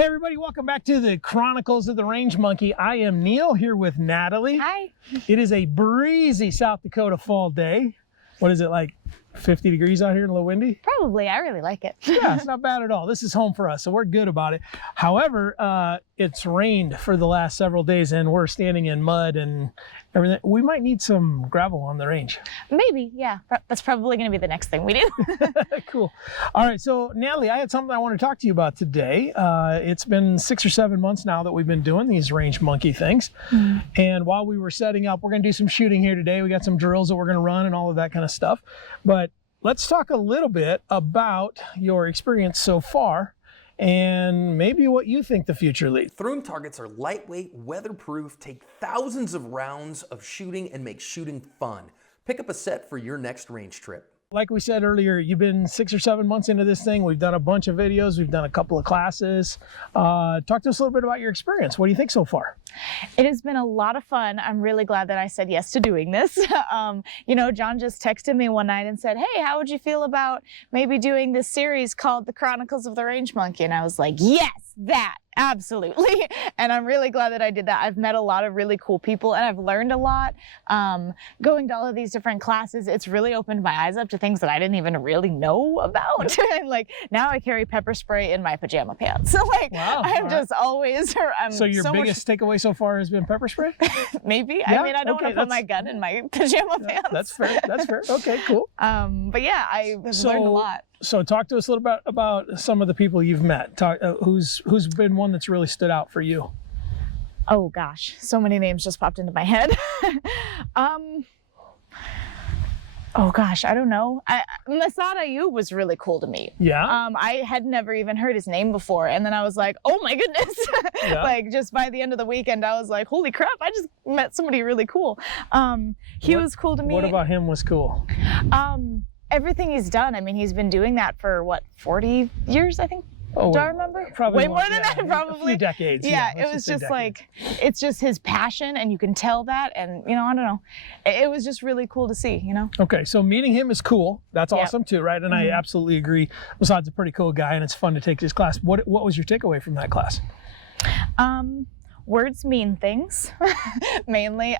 Hey everybody, welcome back to the Chronicles of the Range Monkey. I am Neil here with Natalie. Hi. It is a breezy South Dakota fall day. What is it, like 50 degrees out here and a little windy? Probably. I really like it. Yeah, it's not bad at all. This is home for us, so we're good about it. However, it's rained for the last several days and we're standing in mud and everything. We might need some gravel on the range. Maybe, yeah. That's probably going to be the next thing we do. Cool. All right, so Natalie, I had something I want to talk to you about today. It's been 6 or 7 months now that we've been doing these range monkey things. And while we were setting up, we're going to do some shooting here today. We got some drills that we're going to run and all of that kind of stuff. But let's talk a little bit about your experience so far and maybe what you think the future leads. Throwing targets are lightweight, weatherproof, take thousands of rounds of shooting and make shooting fun. Pick up a set for your next range trip. Like we said earlier, you've been 6 or 7 months into this thing. We've done a bunch of videos. We've done a couple of classes. Talk to us a little bit about your experience. What do you think so far? It has been a lot of fun. I'm really glad that I said yes to doing this. You know, John just texted me one night and said, hey, how would you feel about maybe doing this series called The Chronicles of the Range Monkey? And I was like, yes, that. Absolutely. And I'm really glad that I did that. I've met a lot of really cool people and I've learned a lot. Going to all of these different classes, it's really opened my eyes up to things that I didn't even really know about. And like now I carry pepper spray in my pajama pants. So like Wow, I'm just always So your biggest takeaway so far has been pepper spray? Maybe. Yeah? I mean, I don't want to put my gun in my pajama pants. That's fair. That's fair. Okay, cool. But yeah, I've learned a lot. So talk to us a little bit about some of the people you've met. Who's been one that's really stood out for you? Oh gosh, so many names just popped into my head. Oh gosh, I don't know. Asad was really cool to me. Yeah. I had never even heard his name before, and then I was like, oh my goodness. Yeah. Like just by the end of the weekend, I was like, holy crap, I just met somebody really cool. He was cool to me. What about him was cool? Everything he's done. I mean, he's been doing that for what, 40 years, I think? Oh, Do I remember? Probably way more than that, probably. A few decades. Yeah, let's it was say just decades. like, it's just his passion, and you can tell that, and you know, I don't know. It was just really cool to see, you know? Okay, so meeting him is cool. That's Yep. awesome too, right? And I absolutely agree. Asad's a pretty cool guy, and it's fun to take his class. What was your takeaway from that class? Words mean things, mainly.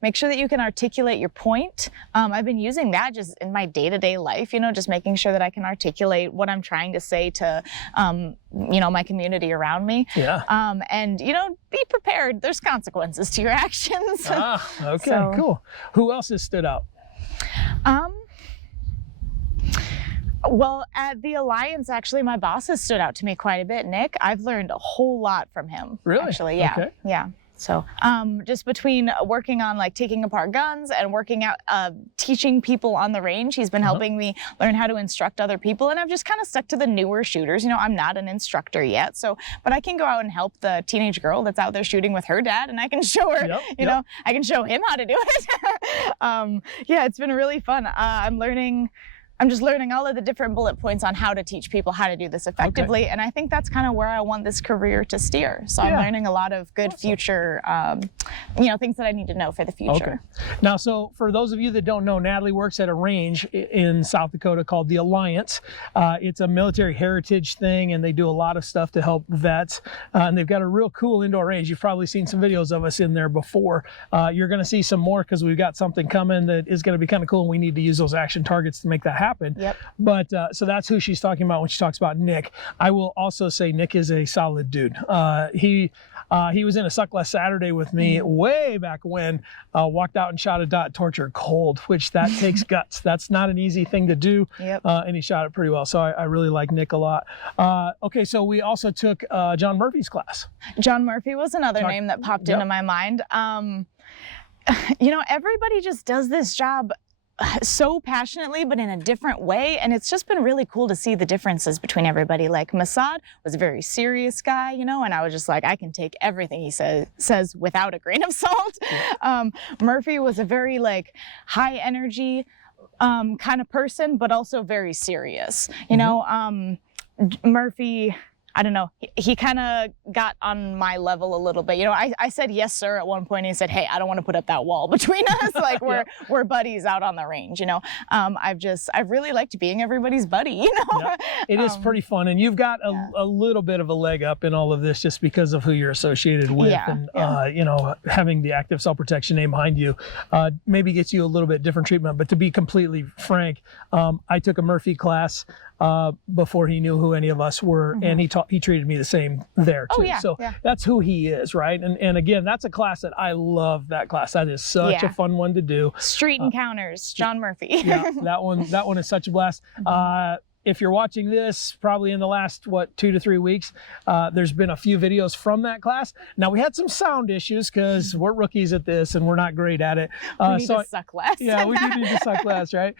Make sure that you can articulate your point. I've been using that just in my day-to-day life, you know, just making sure that I can articulate what I'm trying to say to, you know, my community around me. Yeah. And, you know, be prepared. There's consequences to your actions. Okay, So- cool. Who else has stood out? Well, at the Alliance, actually, my boss has stood out to me quite a bit. Nick, I've learned a whole lot from him. Really? Actually, yeah. Okay. Yeah. So just between working on like taking apart guns and working out, teaching people on the range, he's been helping me learn how to instruct other people. And I've just kind of stuck to the newer shooters. You know, I'm not an instructor yet, but I can go out and help the teenage girl that's out there shooting with her dad, and I can show her, you know, I can show him how to do it. Yeah, it's been really fun. I'm just learning all of the different bullet points on how to teach people how to do this effectively. And I think that's kind of where I want this career to steer. So I'm learning a lot of good future, you know, things that I need to know for the future. Okay. Now, so for those of you that don't know, Natalie works at a range in South Dakota called the Alliance. It's a military heritage thing, and they do a lot of stuff to help vets. And they've got a real cool indoor range. You've probably seen some videos of us in there before. You're going to see some more because we've got something coming that is going to be kind of cool, and we need to use those action targets to make that happen. Yep. But so that's who she's talking about when she talks about Nick. I will also say Nick is a solid dude. He was in a Suck Less Saturday with me way back when, walked out and shot a dot torture cold, which that takes guts. That's not an easy thing to do. Yep. And he shot it pretty well. So I really like Nick a lot. Okay, so we also took John Murphy's class. John Murphy was another name that popped into my mind. You know, everybody just does this job so passionately, but in a different way. And it's just been really cool to see the differences between everybody. Like Asad was a very serious guy, you know, and I was just like, I can take everything he says without a grain of salt. Murphy was a very like high energy kind of person, but also very serious. You know, Murphy, I don't know, he kind of got on my level a little bit. You know, I said yes sir at one point, and he said, hey, I don't want to put up that wall between us. Like we're buddies out on the range, you know. I've really liked being everybody's buddy, you know. Yeah. It is pretty fun, and you've got a little bit of a leg up in all of this just because of who you're associated with, and you know, having the active self-protection name behind you maybe gets you a little bit different treatment. But to be completely frank, I took a Murphy class before he knew who any of us were, and he treated me the same there too. That's who he is, right? And again, that's a class that I love. That class, that is such a fun one to do. Street encounters, John Murphy. Yeah, that one is such a blast. If you're watching this, probably in the last 2 to 3 weeks, there's been a few videos from that class. Now we had some sound issues because we're rookies at this and we're not great at it. We need to suck less. Yeah, we do need to suck less, right?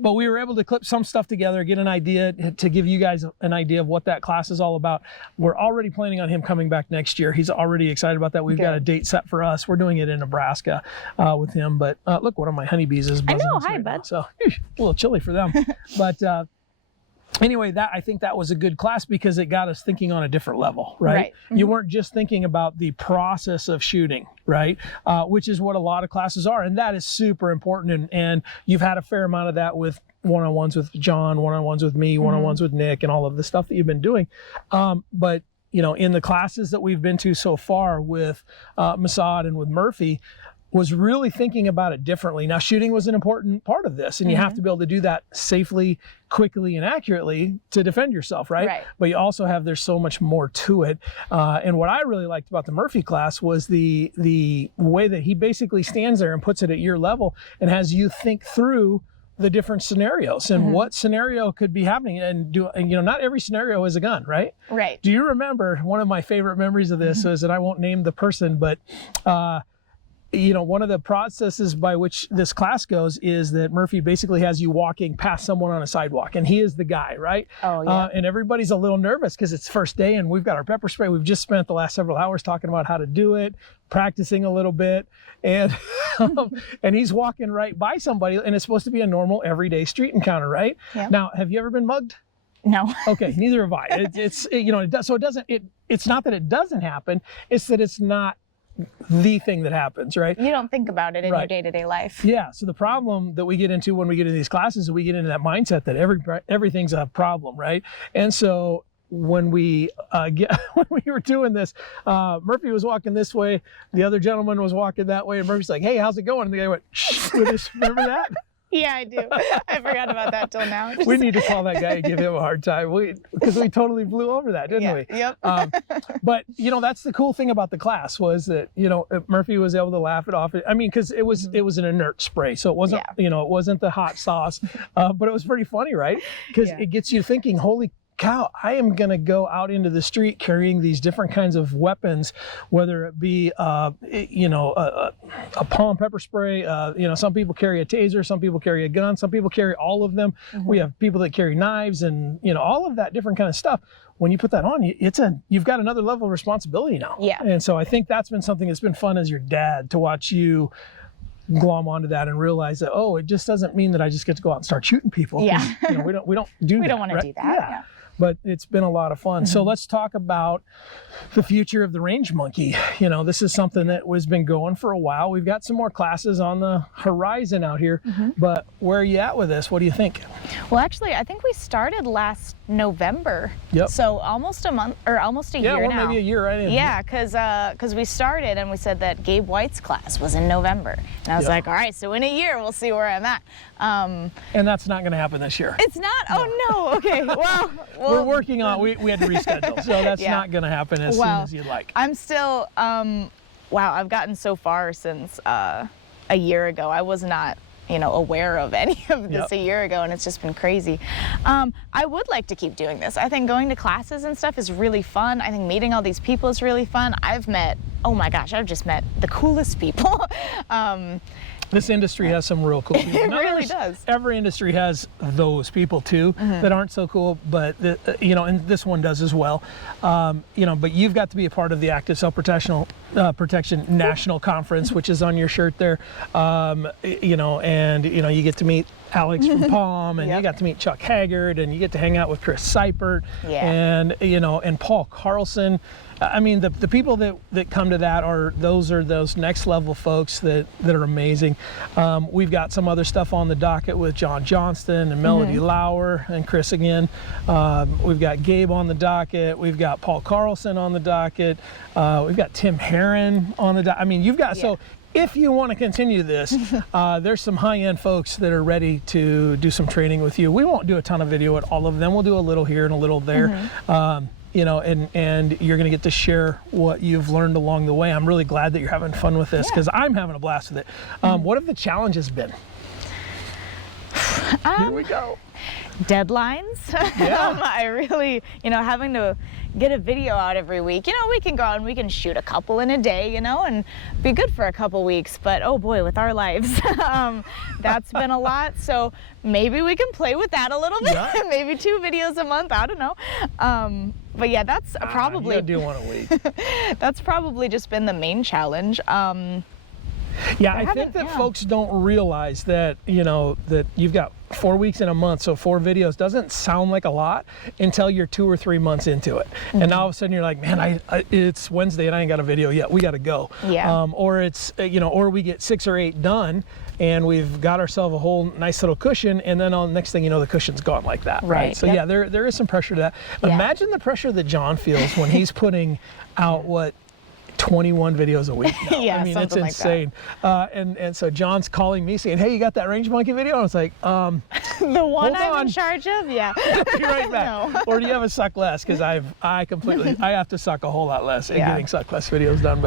But we were able to clip some stuff together, get an idea to give you guys an idea of what that class is all about. We're already planning on him coming back next year. He's already excited about that. We've got a date set for us. We're doing it in Nebraska with him. But look, one of my honeybees is buzzing. I know, hi, right bud. now, so a little chilly for them. But anyway, I think that was a good class because it got us thinking on a different level, right? You weren't just thinking about the process of shooting, right? Which is what a lot of classes are. And that is super important. And you've had a fair amount of that with one-on-ones with John, one-on-ones with me, one-on-ones with Nick, and all of the stuff that you've been doing. But, you know, in the classes that we've been to so far with Asad and with Murphy, was really thinking about it differently. Now, shooting was an important part of this, and you have to be able to do that safely, quickly, and accurately to defend yourself, right? But you also have, there's so much more to it. And what I really liked about the Murphy class was the way that he basically stands there and puts it at your level and has you think through the different scenarios and what scenario could be happening, and you know, not every scenario is a gun, right? Right. Do you remember, one of my favorite memories of this is, and I won't name the person, but you know, one of the processes by which this class goes is that Murphy basically has you walking past someone on a sidewalk, and he is the guy, right? Oh, yeah. And everybody's a little nervous because it's first day, and we've got our pepper spray. We've just spent the last several hours talking about how to do it, practicing a little bit, and and he's walking right by somebody, and it's supposed to be a normal, everyday street encounter, right? Yeah. Now, have you ever been mugged? No. Okay, neither have I. You know, so it doesn't. It's not that it doesn't happen. It's that it's not the thing that happens, right? You don't think about it in your day-to-day life. Yeah. So the problem that we get into when we get into these classes is we get into that mindset that everything's a problem, right? And so when we when we were doing this, Murphy was walking this way, the other gentleman was walking that way, and Murphy's like, "Hey, how's it going?" And the guy went, "Shh," with his, remember that? Yeah, I do. I forgot about that till now. We need to call that guy and give him a hard time, because we totally blew over that, didn't we? Yep. But you know, that's the cool thing about the class was that, you know, Murphy was able to laugh it off. I mean, because it was an inert spray, so it wasn't you know, it wasn't the hot sauce, but it was pretty funny, right? Because it gets you thinking, holy cow, I am going to go out into the street carrying these different kinds of weapons, whether it be, you know, a palm pepper spray. You know, some people carry a taser, some people carry a gun, some people carry all of them. We have people that carry knives and, you know, all of that different kind of stuff. When you put that on, you've got another level of responsibility now. Yeah. And so I think that's been something that's been fun as your dad to watch you glom onto that and realize that, oh, it just doesn't mean that I just get to go out and start shooting people. Yeah. You know, we don't do that. We don't want to do that. Yeah. But it's been a lot of fun. So let's talk about the future of the Range Monkey. You know, this is something that has been going for a while. We've got some more classes on the horizon out here, but where are you at with this? What do you think? Well, actually, I think we started last November. Yep. So almost a month, or almost a year now. Yeah, maybe a year, right? Yeah, because we started and we said that Gabe White's class was in November. And I was like, all right, so in a year, we'll see where I'm at. And that's not going to happen this year. It's not? No. Oh, no. Okay, well. We're working on, we had to reschedule, so that's not going to happen as soon as you'd like. I'm still, wow, I've gotten so far since a year ago. I was not, you know, aware of any of this a year ago, and it's just been crazy. I would like to keep doing this. I think going to classes and stuff is really fun. I think meeting all these people is really fun. I've met, oh my gosh, I've just met the coolest people. This industry has some real cool people. It really does. Every industry has those people too that aren't so cool, but you know, and this one does as well. You know, but you've got to be a part of the Active Self-Protection National Conference, which is on your shirt there. You know, and you know, you get to meet Alex from Palm, and Yep. you got to meet Chuck Haggard, and you get to hang out with Chris Seipert, Yeah. and and Paul Carlson. I mean, the people that come to that are those next level folks that are amazing. We've got some other stuff on the docket with John Johnston and Melody Lauer and Chris again. We've got Gabe on the docket. We've got Paul Carlson on the docket. We've got Tim Herron on the docket. I mean, you've got so. If you want to continue this, there's some high-end folks that are ready to do some training with you. We won't do a ton of video at all of them. We'll do a little here and a little there. And you're going to get to share what you've learned along the way. I'm really glad that you're having fun with this because I'm having a blast with it. What have the challenges been? Here we go. Deadlines. Yeah. I really, having to get a video out every week. We can go out and we can shoot a couple in a day, and be good for a couple weeks. But oh boy, with our lives, that's been a lot. So maybe we can play with that a little bit. Yeah. Maybe 2 videos a month. I don't know. But yeah, that's probably. You do one a week. That's probably just been the main challenge. Yeah, I think that folks don't realize that, that you've got 4 weeks in a month, so 4 videos doesn't sound like a lot until you're 2 or 3 months into it. And now all of a sudden you're like, man, it's Wednesday and I ain't got a video yet. We got to go. Yeah. Or it's, or we get 6 or 8 done and we've got ourselves a whole nice little cushion, and then on the next thing you know, the cushion's gone like that. Right. So yeah, there is some pressure to that. Yeah. Imagine the pressure that John feels when he's putting out 21 videos a week now. Yeah, I mean, it's something like insane. And so John's calling me saying, hey, you got that range monkey video? And I was like, the one hold I'm on. in charge of? Yeah. Be right back. No. Or do you have a suck less? Because I have to suck a whole lot less in Yeah. getting suck less videos done.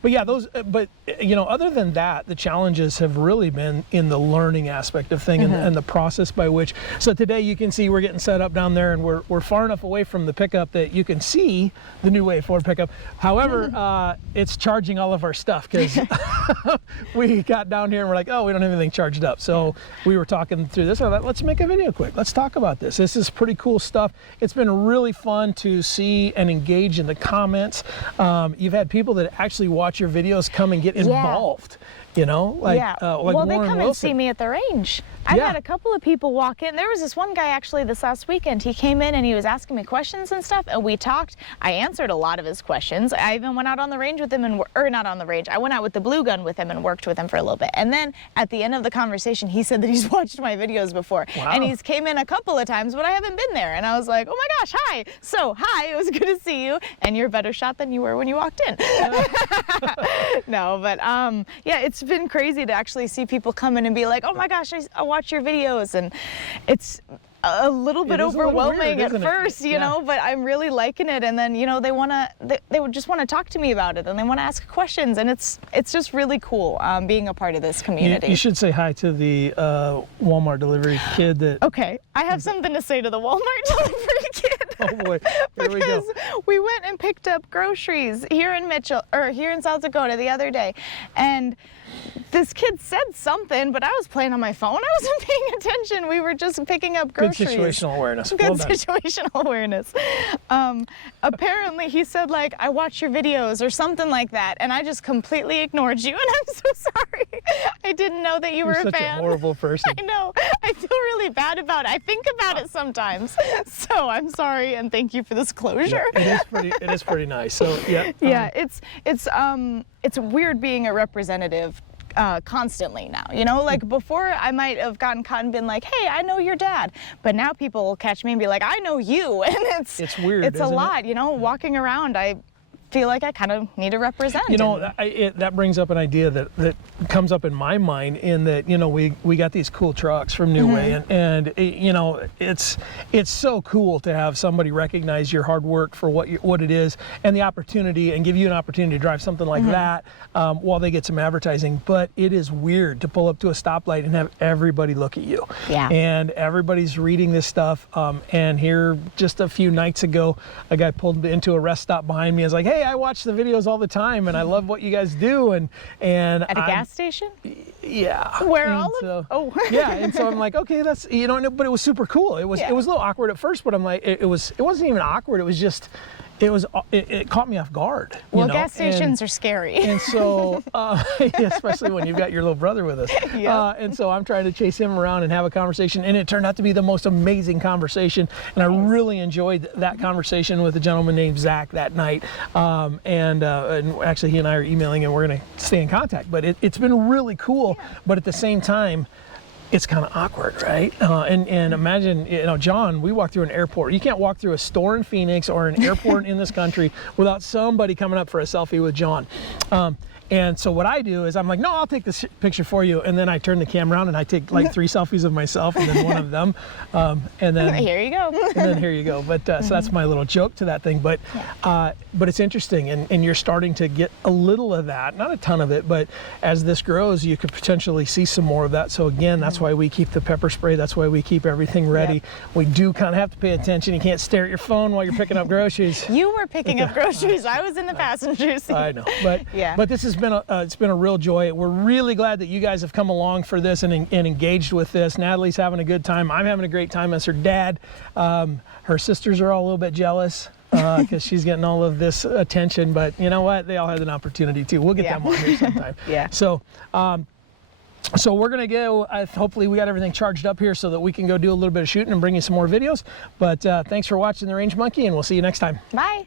But yeah, other than that, the challenges have really been in the learning aspect of thing and the process by which. So today you can see we're getting set up down there, and we're far enough away from the pickup that you can see the new Wave Ford pickup. However, it's charging all of our stuff because we got down here and we're like, oh, we don't have anything charged up. So we were talking through this. I thought, let's make a video quick. Let's talk about this. This is pretty cool stuff. It's been really fun to see and engage in the comments. You've had people that actually watch your videos come and get involved. Like well, Warren they come Wilson. and see me at the range. I had a couple of people walk in. There was this one guy actually this last weekend. He came in and he was asking me questions and stuff, and we talked. I answered a lot of his questions. I even went out on the range with him, or not on the range. I went out with the blue gun with him and worked with him for a little bit. And then at the end of the conversation, he said that he's watched my videos before. Wow. And he's came in a couple of times, but I haven't been there. And I was like, oh my gosh, hi. So, hi, it was good to see you. And you're a better shot than you were when you walked in. No, but yeah, it's been crazy to actually see people come in and be like, oh my gosh, I watch your videos. And it's a little bit overwhelming at first, you know, but I'm really liking it. And then, they would just want to talk to me about it, and they want to ask questions, and it's just really cool being a part of this community. You should say hi to the Walmart delivery kid that. Okay, I have something to say to the Walmart delivery kid. Oh boy, here we go. Because we went and picked up groceries here in South Dakota the other day, and this kid said something, but I was playing on my phone. I wasn't paying attention. We were just picking up groceries. Good situational awareness. Good situational awareness. Apparently he said, like, I watch your videos or something like that, and I just completely ignored you, and I'm so sorry. I didn't know that you were a fan. You're such a horrible person. I know. I feel really bad about it. I think about it sometimes. So I'm sorry, and thank you for this closure. Yeah, it is pretty nice. So yeah. Yeah, it's weird being a representative constantly now, like before I might have gotten caught and been like, hey, I know your dad, but now people will catch me and be like, I know you, and it's weird. It's a lot, walking around. I feel like I kind of need to represent. That brings up an idea that comes up in my mind, in that we got these cool trucks from New Way, and it's so cool to have somebody recognize your hard work for what it is, and the opportunity, and give you an opportunity to drive something like that while they get some advertising. But it is weird to pull up to a stoplight and have everybody look at you. Yeah. And everybody's reading this stuff. And here just a few nights ago, a guy pulled into a rest stop behind me and was like, hey, I watch the videos all the time, and I love what you guys do. And at a gas station? Yeah. Where and all of? Yeah, and so I'm like, okay, that's but it was super cool. It was a little awkward at first, but I'm like, it wasn't even awkward. It was just, it caught me off guard. Well, you know? gas stations are scary. And so, especially when you've got your little brother with us. Yep. And so I'm trying to chase him around and have a conversation. And it turned out to be the most amazing conversation. And I really enjoyed that conversation with a gentleman named Zach that night. And actually, he and I are emailing and we're going to stay in contact. But it's been really cool. Yeah. But at the same time, it's kind of awkward, right? And imagine, John, we walk through an airport. You can't walk through a store in Phoenix or an airport in this country without somebody coming up for a selfie with John. And so what I do is I'm like, no, I'll take this picture for you. And then I turn the camera around and I take like 3 selfies of myself and then one of them. And then here you go. And then here you go. But so that's my little joke to that thing. But it's interesting. And you're starting to get a little of that, not a ton of it, but as this grows, you could potentially see some more of that. So again, that's why we keep the pepper spray. That's why we keep everything ready. Yep. We do kind of have to pay attention. You can't stare at your phone while you're picking up groceries. You were picking up groceries. I was in the passenger seat. I know, but this has been it's been a real joy. We're really glad that you guys have come along for this and engaged with this. Natalie's having a good time. I'm having a great time as her dad. Her sisters are all a little bit jealous because she's getting all of this attention, but you know what? They all had an opportunity too. We'll get them on here sometime. So we're going to go, hopefully we got everything charged up here so that we can go do a little bit of shooting and bring you some more videos. But thanks for watching The Range Monkey, and we'll see you next time. Bye.